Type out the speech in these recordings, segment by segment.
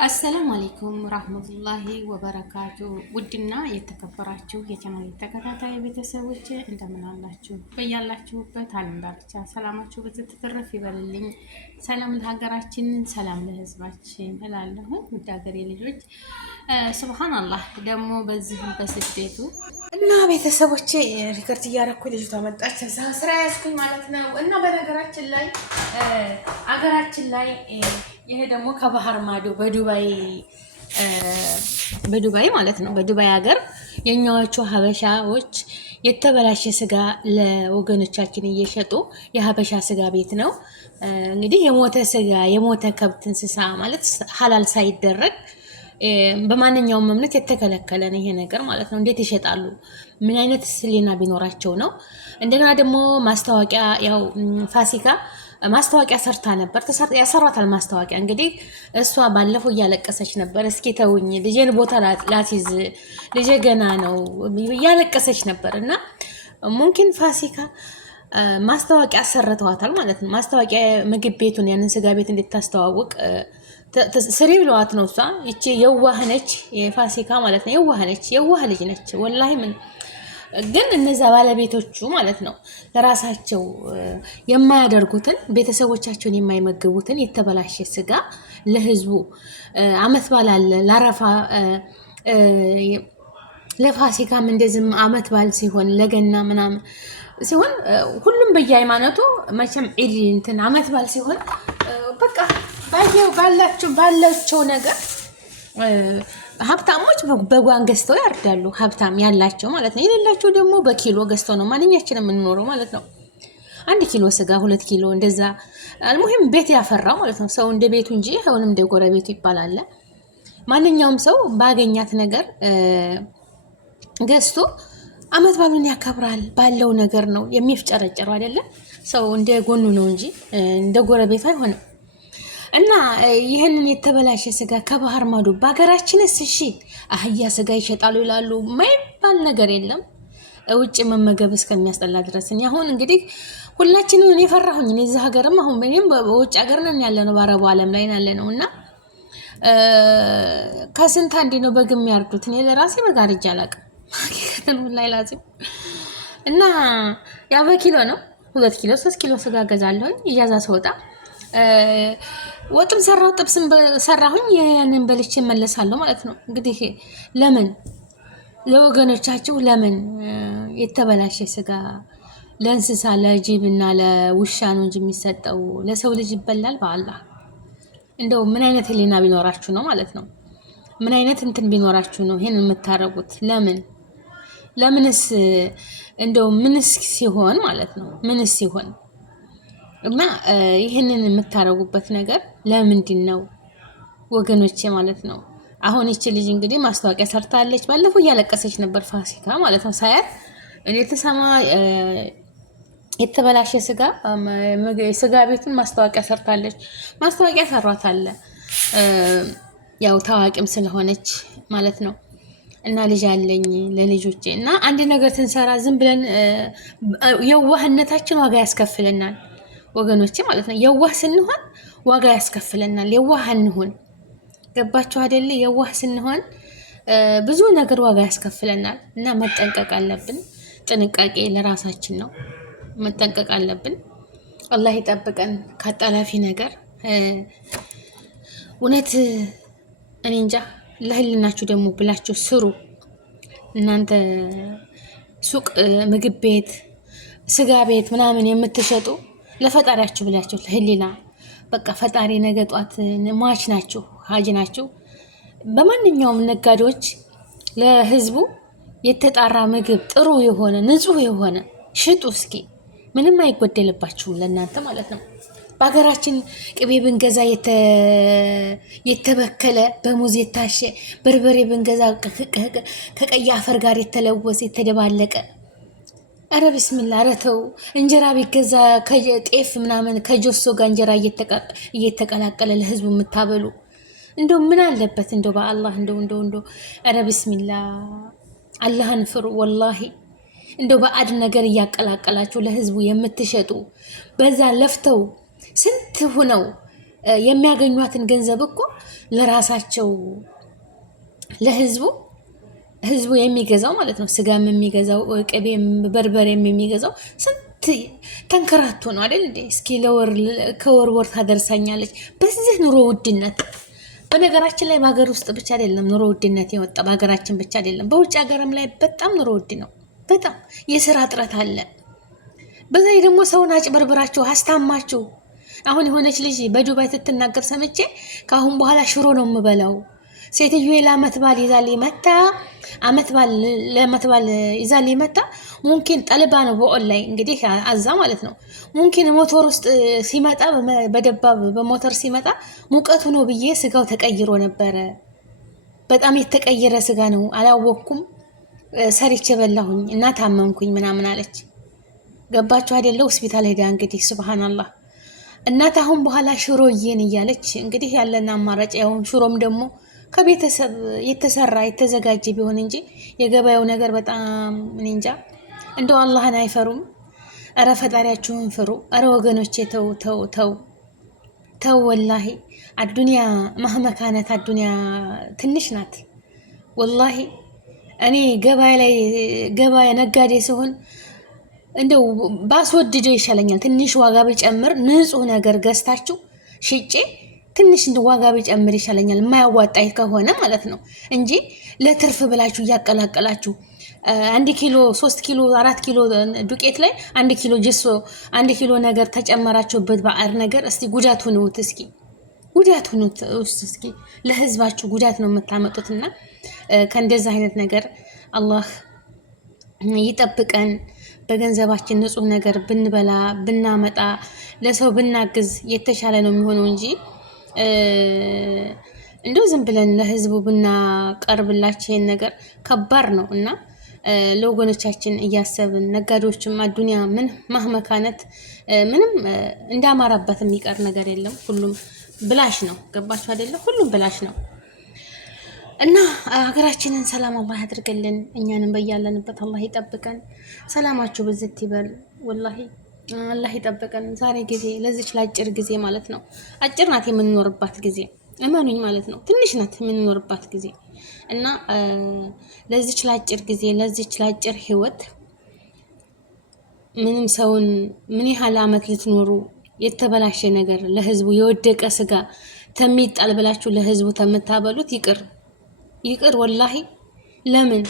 አሰላሙ አለይኩም ረህመቱላሂ ወበረካቱ። ውድና የተከበራችሁ የቻናል ተከታታይ ቤተሰቦች እንደምን አላችሁ? በያላችሁበት ዓለም ዳርቻ ሰላማችሁ በዝት ትርፍ ይበልልኝ። ሰላም ለሀገራችን፣ ሰላም ለሕዝባችን እላለሁ። ውድ ሀገሬ ልጆች ሱብሃንአላህ ደግሞ በዚህም በስደቱ እና ቤተሰቦቼ ሪከርድ እያደረኩ ልጅቷ መጣች። እዛ ስራ ያዝኩኝ ማለት ነው። እና በነገራችን ላይ አገራችን ላይ ይሄ ደግሞ ከባህር ማዶ በዱባይ ማለት ነው። በዱባይ ሀገር የኛዎቹ ሀበሻዎች የተበላሸ ስጋ ለወገኖቻችን እየሸጡ የሀበሻ ስጋ ቤት ነው እንግዲህ የሞተ ስጋ የሞተ ከብት እንስሳ ማለት ሀላል ሳይደረግ በማንኛውም እምነት የተከለከለ ነው ይሄ ነገር ማለት ነው። እንዴት ይሸጣሉ? ምን አይነት ስሊና ቢኖራቸው ነው? እንደገና ደግሞ ማስታወቂያ ያው ፋሲካ ማስታወቂያ ሰርታ ነበር። ያሰራታል ማስታወቂያ እንግዲህ እሷ ባለፈው እያለቀሰች ነበር። እስኪ ተውኝ ልጄን ቦታ ላሲዝ ልጄ ገና ነው እያለቀሰች ነበር። እና ሙምኪን ፋሲካ ማስታወቂያ አሰርተዋታል ማለት ነው። ማስታወቂያ ምግብ ቤቱን ያንን ስጋ ቤት እንድታስተዋውቅ ስሪ ብለዋት ነው። እሷ ይቺ የዋህነች የፋሲካ ማለት ነው። የዋህ ልጅ ነች ወላሂ። ምን ግን እነዛ ባለቤቶቹ ማለት ነው ለራሳቸው የማያደርጉትን ቤተሰቦቻቸውን የማይመግቡትን የተበላሸ ስጋ ለህዝቡ አመት ባል አለ ለአረፋ ለፋሲካም እንደዚህም አመት ባል ሲሆን ለገና ምናምን ሲሆን ሁሉም በየሃይማኖቱ መቼም ዒድ እንትን አመት ባል ሲሆን በቃ ባላቸው ነገር ሀብታሞች በጓን ገዝተው ያርዳሉ። ሀብታም ያላቸው ማለት ነው። የሌላቸው ደግሞ በኪሎ ገዝተው ነው ማንኛችንም የምንኖረው ማለት ነው። 1 ኪሎ ስጋ 2 ኪሎ እንደዛ አልሙሂም ቤት ያፈራው ማለት ነው። ሰው እንደ ቤቱ እንጂ አሁንም እንደ ጎረቤቱ ይባላል። ማንኛውም ሰው ባገኛት ነገር ገዝቶ አመት ባሉን ያከብራል። ባለው ነገር ነው የሚፍጨረጨረው አይደለም። ሰው እንደ ጎኑ ነው እንጂ እንደ ጎረቤቱ አይሆንም። እና ይሄንን የተበላሸ ስጋ ከባህር ማዶ በሀገራችንስ እሺ አህያ ስጋ ይሸጣሉ ይላሉ። ማይባል ነገር የለም። ውጭ መመገብ እስከሚያስጠላ ድረስ እኔ አሁን እንግዲህ ሁላችንም እኔ ፈራሁኝ። እኔ እዚህ ሀገርም አሁን እኔም በውጭ ሀገር ነን ያለነው በአረቡ ዓለም ላይ ያለነው እና ከስንት አንዴ ነው በግ የሚያርዱት። እኔ ለራሴ በግ አርጄ አላውቅም ሀቂቀተን ላይ ላዚም እና ያው በኪሎ ነው 2 ኪሎ 3 ኪሎ ስጋ ገዛለሁኝ እያዛ ስወጣ ወጥም ሰራው ጥብስም ሰራሁኝ ያንን በልቼ መለሳለሁ ማለት ነው። እንግዲህ ለምን ለወገኖቻችሁ ለምን የተበላሸ ስጋ ለእንስሳ ለጅብና ለውሻ ነው እንጂ የሚሰጠው ለሰው ልጅ ይበላል? በአላህ እንደው ምን አይነት ህሊና ቢኖራችሁ ነው ማለት ነው? ምን አይነት እንትን ቢኖራችሁ ነው ይሄን የምታረጉት? ለምንስ እንደው ምንስ ሲሆን ማለት ነው ምንስ ሲሆን እና ይሄንን የምታረጉበት ነገር ለምንድን ነው ወገኖቼ ማለት ነው? አሁን እቺ ልጅ እንግዲህ ማስታወቂያ ሰርታለች። ባለፈው እያለቀሰች ነበር ፋሲካ ማለት ነው። ሳያት እኔ ተሰማ የተበላሸ ስጋ ቤቱን ማስታወቂያ ሰርታለች። ማስታወቂያ ሰራታለ ያው ታዋቂም ስለሆነች ማለት ነው። እና ልጅ አለኝ ለልጆቼ እና አንድ ነገር ስንሰራ ዝም ብለን የዋህነታችን ዋጋ ያስከፍለናል ወገኖቼ ማለት ነው። የዋህ ስንሆን ዋጋ ያስከፍለናል። የዋህ እንሁን። ገባችሁ አይደል? የዋህ ስንሆን ብዙ ነገር ዋጋ ያስከፍለናል እና መጠንቀቅ አለብን። ጥንቃቄ ለራሳችን ነው። መጠንቀቅ አለብን። አላህ ይጠብቀን ካጣላፊ ነገር። እውነት እኔ እንጃ። ለህልናችሁ ደግሞ ብላችሁ ስሩ። እናንተ ሱቅ፣ ምግብ ቤት፣ ስጋ ቤት ምናምን የምትሸጡ ለፈጣሪያችሁ ብላችሁ ለህሊና በቃ ፈጣሪ ነገ ጧት ሟች ናችሁ፣ ሀጅ ናችሁ። በማንኛውም ነጋዴዎች ለህዝቡ የተጣራ ምግብ ጥሩ የሆነ ንጹህ የሆነ ሽጡ። እስኪ ምንም አይጎደልባችሁም ለእናንተ ማለት ነው። በሀገራችን ቅቤ ብንገዛ የተበከለ በሙዝ የታሸ በርበሬ ብንገዛ ከቀይ አፈር ጋር የተለወሰ የተደባለቀ አረ ቢስሚላህ አረ ተው። እንጀራ ቢገዛ ከጤፍ ምናምን ከጆሶ ጋር እንጀራ እየተቀላቀለ ለህዝቡ የምታበሉ እንደው ምን አለበት? እንደው በአላህ እንደው አረ ቢስሚላህ አላህን ፍሩ። ወላሂ እንደው በአድ ነገር እያቀላቀላችሁ ለህዝቡ የምትሸጡ በዛ ለፍተው ስንት ሆነው የሚያገኟትን ገንዘብ እኮ ለራሳቸው ህዝቡ የሚገዛው ማለት ነው። ስጋም የሚገዛው ቅቤም በርበሬም የሚገዛው ስንት ተንከራቶ ነው አይደል እንዴ? እስኪ ከወር ወር ታደርሳኛለች በዚህ ኑሮ ውድነት። በነገራችን ላይ በሀገር ውስጥ ብቻ አይደለም ኑሮ ውድነት የወጣ፣ በሀገራችን ብቻ አይደለም፣ በውጭ ሀገርም ላይ በጣም ኑሮ ውድ ነው። በጣም የስራ እጥረት አለ። በዛ ደግሞ ሰውን አጭበርብራችሁ አስታማችሁ። አሁን የሆነች ልጅ በዱባይ ስትናገር ሰምቼ ከአሁን በኋላ ሽሮ ነው የምበላው ሴትዮ ለአመት በዓል ይዛልኝ መታ ለአመት በዓል ይዛልኝ መታ ሙምኪን ጠልባ ነው በኦንላይን እንግዲህ አዛ ማለት ነው። ሙምኪን ሞተር ውስጥ ሲመጣ በደባብ በሞተር ሲመጣ ሙቀቱ ነው ብዬ ስጋው ተቀይሮ ነበረ። በጣም የተቀየረ ስጋ ነው አላወቅኩም። ሰርቼ በላሁኝ እና ታመምኩኝ ምናምን አለች። ገባችሁ አይደለ? ሆስፒታል ሄዳ እንግዲህ ሱብሃንአላህ። እናት አሁን በኋላ ሽሮዬን እያለች እንግዲህ ያለን አማራጭ ያው ሽሮም ደግሞ ከቤተሰብ የተሰራ የተዘጋጀ ቢሆን እንጂ የገበያው ነገር በጣም እኔ እንጃ። እንደው አላህን አይፈሩም? እረ ፈጣሪያችሁን ፍሩ። እረ ወገኖቼ ተው ተው ተው ተው። ወላሂ አዱንያ ማህመካነት አዱንያ ትንሽ ናት። ወላሂ እኔ ገበያ ነጋዴ ሲሆን እንደው ባስወድደው ይሻለኛል። ትንሽ ዋጋ ቢጨምር ንጹህ ነገር ገዝታችሁ ሽጬ ትንሽ ዋጋ ቢጨምር ይሻለኛል፣ የማያዋጣኝ ከሆነ ማለት ነው እንጂ ለትርፍ ብላችሁ እያቀላቀላችሁ 1 ኪሎ 3 ኪሎ 4 ኪሎ ዱቄት ላይ 1 ኪሎ ጅሶ 1 ኪሎ ነገር ተጨመራችሁበት ባዕር ነገር። እስቲ ጉዳት ሁኑት፣ እስኪ ጉዳት ሁኑት። እስኪ ለህዝባችሁ ጉዳት ነው የምታመጡትና ከእንደዛ አይነት ነገር አላህ ይጠብቀን። በገንዘባችን ንጹህ ነገር ብንበላ ብናመጣ ለሰው ብናግዝ የተሻለ ነው የሚሆነው እንጂ እንደው ዝም ብለን ለህዝቡ ብናቀርብላቸው ይሄን ነገር ከባድ ነው እና ለወገኖቻችን እያሰብን ነጋዴዎችም አዱንያ ምን ማህመካነት ምንም እንዳማራበት የሚቀር ነገር የለም። ሁሉም ብላሽ ነው። ገባችሁ አይደለ? ሁሉም ብላሽ ነው እና ሀገራችንን ሰላም አላህ ያድርግልን። እኛንም በያለንበት አላህ ይጠብቀን። ሰላማችሁ ብዝት ይበል። ወላሂ አላህ ይጠብቀን። ዛሬ ጊዜ ለዚች ለአጭር ጊዜ ማለት ነው፣ አጭር ናት የምንኖርባት ጊዜ፣ እመኑኝ ማለት ነው። ትንሽ ናት የምንኖርባት ጊዜ እና ለዚች ለአጭር ጊዜ ለዚች ለአጭር ህይወት ምንም ሰውን ምን ያህል አመት ልትኖሩ የተበላሸ ነገር ለህዝቡ የወደቀ ስጋ ተሚጣል ብላችሁ ለህዝቡ ተምታበሉት ይቅር ወላሂ። ለምን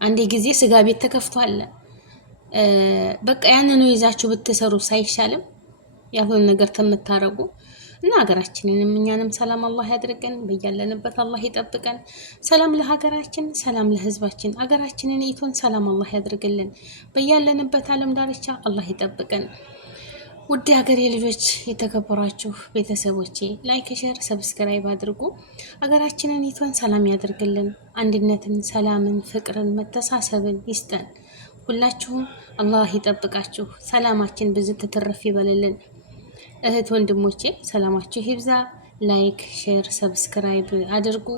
አንዴ ጊዜ ስጋ ቤት ተከፍቷል። በቃ ያንኑ ይዛችሁ ብትሰሩ ሳይሻልም ያሁን ነገር ተምታረጉ እና ሀገራችንንም እኛንም ሰላም አላህ ያድርገን። በያለንበት አላህ ይጠብቀን። ሰላም ለሀገራችን፣ ሰላም ለህዝባችን። ሀገራችንን ኢቶን ሰላም አላህ ያድርግልን። በያለንበት ዓለም ዳርቻ አላህ ይጠብቀን። ውድ ሀገሬ ልጆች፣ የተከበራችሁ ቤተሰቦቼ ላይክ፣ ሼር፣ ሰብስክራይብ አድርጉ። ሀገራችንን ኢቶን ሰላም ያድርግልን። አንድነትን፣ ሰላምን፣ ፍቅርን፣ መተሳሰብን ይስጠን። ሁላችሁም አላህ ይጠብቃችሁ። ሰላማችን ብዙ ትትረፍ ይበልልን። እህት ወንድሞቼ ሰላማችሁ ይብዛ። ላይክ፣ ሼር፣ ሰብስክራይብ አድርጉ።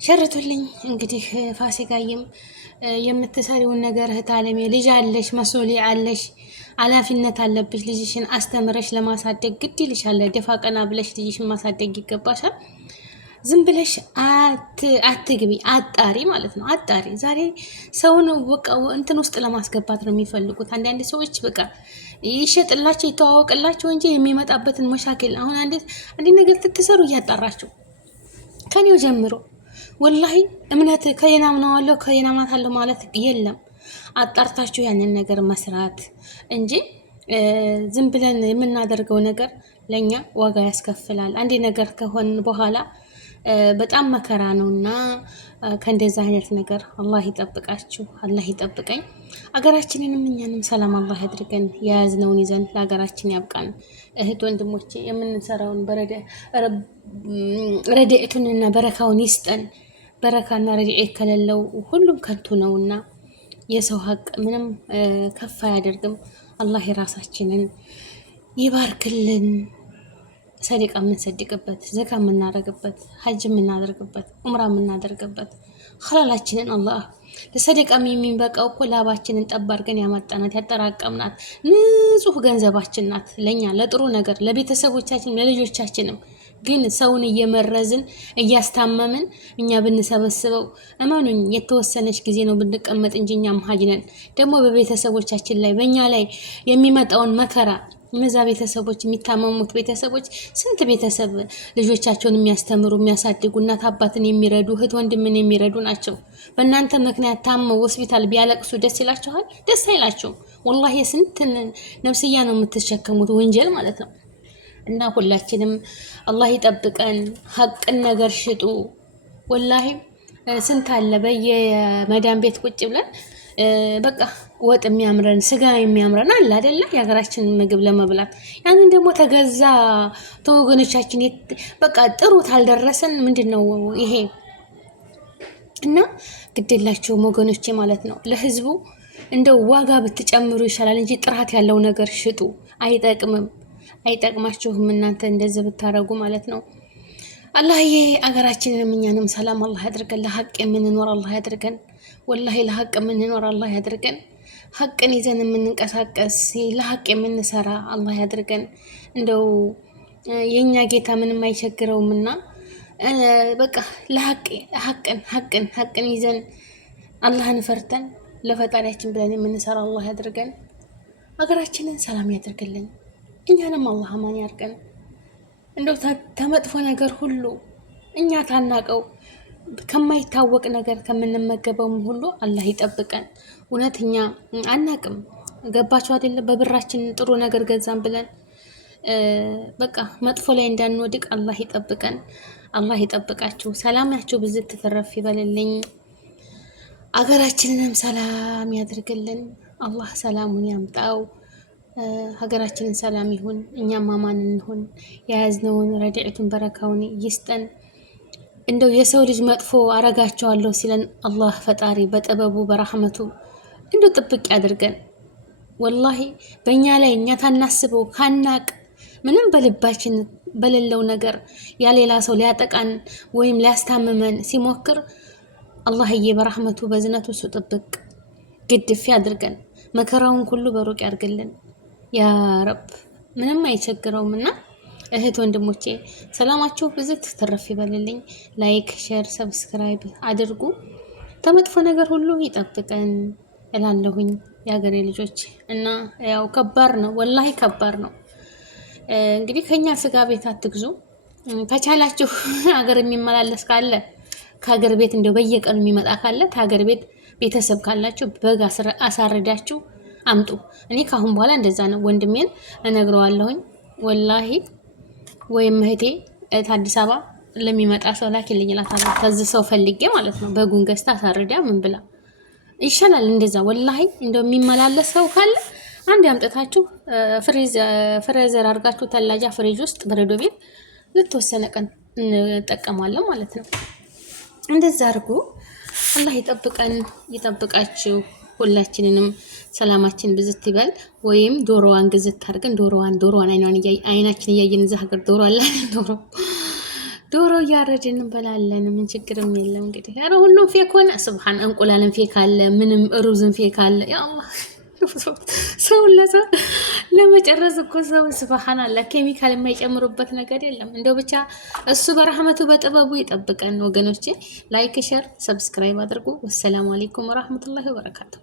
ሸርቱልኝ። እንግዲህ ፋሲካዬም የምትሰሪውን ነገር እህት አለሜ ልጅ አለሽ፣ መሶሊ አለሽ፣ ኃላፊነት አለብሽ። ልጅሽን አስተምረሽ ለማሳደግ ግድ ይልሻል። ደፋ ቀና ብለሽ ልጅሽን ማሳደግ ይገባሻል። ዝም ብለሽ አትግቢ፣ አጣሪ ማለት ነው። አጣሪ ዛሬ ሰውን በቃ እንትን ውስጥ ለማስገባት ነው የሚፈልጉት። አንዳንድ ሰዎች በቃ ይሸጥላቸው ይተዋወቅላቸው እንጂ የሚመጣበትን መሻከል አሁን አንድ ነገር ትትሰሩ እያጣራችሁ ከኔው ጀምሮ ወላሂ እምነት ከሌና ምናዋለሁ ከሌና ምናታለሁ ማለት የለም። አጣርታችሁ ያንን ነገር መስራት እንጂ ዝም ብለን የምናደርገው ነገር ለኛ ዋጋ ያስከፍላል። አንድ ነገር ከሆን በኋላ በጣም መከራ ነውና ከእንደዛ አይነት ነገር አላህ ይጠብቃችሁ፣ አላህ ይጠብቀኝ። አገራችንንም እኛንም ሰላም አላህ ያድርገን። የያዝነውን ይዘን ለሀገራችን ያብቃን። እህት ወንድሞቼ የምንሰራውን ረድኤቱንና በረካውን ይስጠን። በረካና ረድኤት ከሌለው ሁሉም ከንቱ ነውና የሰው ሀቅ ምንም ከፍ አያደርግም። አላህ የራሳችንን ይባርክልን። ሰደቃ የምንሰድቅበት፣ ዘካ የምናደርግበት፣ ሀጅ የምናደርግበት፣ ኡምራ የምናደርግበት ኸላላችንን አላህ ለሰደቃም የሚበቃው እኮ ላባችንን ጠብ አድርገን ያመጣናት ያጠራቀምናት ንጹህ ገንዘባችን ናት። ለኛ ለጥሩ ነገር ለቤተሰቦቻችን ለልጆቻችንም ግን ሰውን እየመረዝን እያስታመምን እኛ ብንሰበስበው እመኑኝ የተወሰነች ጊዜ ነው ብንቀመጥ እንጂ እኛም ሀጅ ነን። ደግሞ በቤተሰቦቻችን ላይ በእኛ ላይ የሚመጣውን መከራ እነዛ ቤተሰቦች የሚታመሙት ቤተሰቦች ስንት ቤተሰብ ልጆቻቸውን የሚያስተምሩ የሚያሳድጉ እናት አባትን የሚረዱ እህት ወንድምን የሚረዱ ናቸው። በእናንተ ምክንያት ታመው ሆስፒታል ቢያለቅሱ ደስ ይላችኋል? ደስ አይላችሁም። ወላሂ የስንት ነፍስያ ነው የምትሸከሙት ወንጀል ማለት ነው። እና ሁላችንም አላህ ይጠብቀን። ሀቅን ነገር ሽጡ። ወላሂ ስንት አለ በየመዳን ቤት ቁጭ ብለን በቃ ወጥ የሚያምረን ስጋ የሚያምረን አለ አይደለ? የሀገራችንን ምግብ ለመብላት ያንን ደግሞ ተገዛ ተወገኖቻችን በቃ ጥሩ ታልደረሰን ምንድነው ይሄ? እና ግዴላቸውም ወገኖቼ ማለት ነው። ለህዝቡ እንደው ዋጋ ብትጨምሩ ይሻላል እንጂ ጥራት ያለው ነገር ሽጡ። አይጠቅምም፣ አይጠቅማችሁም እናንተ እንደዚህ ብታረጉ ማለት ነው። አላህዬ አገራችንንም እኛንም ሰላም አላህ ያድርገን። ለሀቅ የምንኖር አላህ ያድርገን። ወላሂ ለሀቅ የምንኖር አላህ ያድርገን። ሀቅን ይዘን የምንንቀሳቀስ ለሀቅ የምንሰራ አላህ ያድርገን። እንደው የኛ ጌታ ምንም አይቸግረውምና በቃ ለሀቅ ሀቅን ይዘን አላህን ፈርተን ለፈጣሪያችን ብለን የምንሰራ አላህ ያድርገን። ሀገራችንን ሰላም ያድርግልን። እኛንም አላህ አማን ያርገን። እንደው ተመጥፎ ነገር ሁሉ እኛ ታናቀው ከማይታወቅ ነገር ከምንመገበውም ሁሉ አላህ ይጠብቀን። እውነተኛ አናቅም። ገባችሁ አይደለ? በብራችን ጥሩ ነገር ገዛን ብለን በቃ መጥፎ ላይ እንዳንወድቅ አላህ ይጠብቀን። አላህ ይጠብቃችሁ። ሰላማችሁ ብዝት ተተረፍ ይበልልኝ። አገራችንንም ሰላም ያድርግልን። አላህ ሰላሙን ያምጣው። ሀገራችንን ሰላም ይሁን፣ እኛም አማን እንሁን። የያዝነውን ረድኤቱን በረካውን ይስጠን። እንደው የሰው ልጅ መጥፎ አረጋቸዋለሁ ሲለን አላህ ፈጣሪ በጥበቡ በረህመቱ እንደው ጥብቅ ያድርገን። ወላሂ በእኛ ላይ እኛ ታናስበው ካናቅ ምንም በልባችን በሌለው ነገር ያሌላ ሰው ሊያጠቃን ወይም ሊያስታምመን ሲሞክር አላህዬ በረህመቱ በዝነቱ እሱ ጥብቅ ግድፍ ያድርገን። መከራውን ሁሉ በሩቅ ያድርግልን ያ ረብ። ምንም አይቸግረውም። እና እህት ወንድሞቼ ሰላማችሁ ብዝት ትረፍ ይበልልኝ። ላይክ፣ ሼር፣ ሰብስክራይብ አድርጉ። ተመጥፎ ነገር ሁሉ ይጠብቀን እላለሁኝ የሀገሬ ልጆች። እና ያው ከባድ ነው፣ ወላሂ ከባድ ነው። እንግዲህ ከኛ ስጋ ቤት አትግዙ። ከቻላችሁ ሀገር የሚመላለስ ካለ ከሀገር ቤት እንደው በየቀኑ የሚመጣ ካለ ከሀገር ቤት ቤተሰብ ካላችሁ በግ አሳርዳችሁ አምጡ። እኔ ካሁን በኋላ እንደዛ ነው ወንድሜን እነግረዋለሁኝ። ወላሂ ወይም እህቴ አዲስ አበባ ለሚመጣ ሰው ላኪልኝ እላታለሁ። ከዚህ ሰው ፈልጌ ማለት ነው። በጉን ገዝታ አሳርዳ ምን ብላ ይሻላል እንደዛ። ወላሂ እንደው የሚመላለስ ሰው ካለ አንድ ያምጥታችሁ ፍሬዘር አድርጋችሁ ተላጃ ፍሪጅ ውስጥ በረዶ ቤት ለተወሰነ ቀን እንጠቀማለን ማለት ነው። እንደዛ አድርጉ። አላህ ይጠብቀን ይጠብቃችሁ። ሁላችንንም ሰላማችን ብዝት ይበል። ወይም ዶሮዋን ግዝት አድርገን ዶሮዋን አይናችን እያየን እዛ ሀገር ዶሮ አለ ዶሮ እያረድን እንበላለን። ምን ችግርም የለም። እንግዲህ ኧረ ሁሉም ፌክ ሆነ። ስብሓን እንቁላልን ፌክ አለ፣ ምንም ሩዝን ፌክ አለ። ያ አላህ ሰው ለመጨረስ እኮ ሰው ስብሓን አለ ኬሚካል የማይጨምሩበት ነገር የለም። እንደው ብቻ እሱ በረህመቱ በጥበቡ ይጠብቀን ወገኖቼ። ላይክ፣ ሼር፣ ሰብስክራይብ አድርጉ። ወሰላሙ አለይኩም ወራህመቱላሂ ወበረካቱ።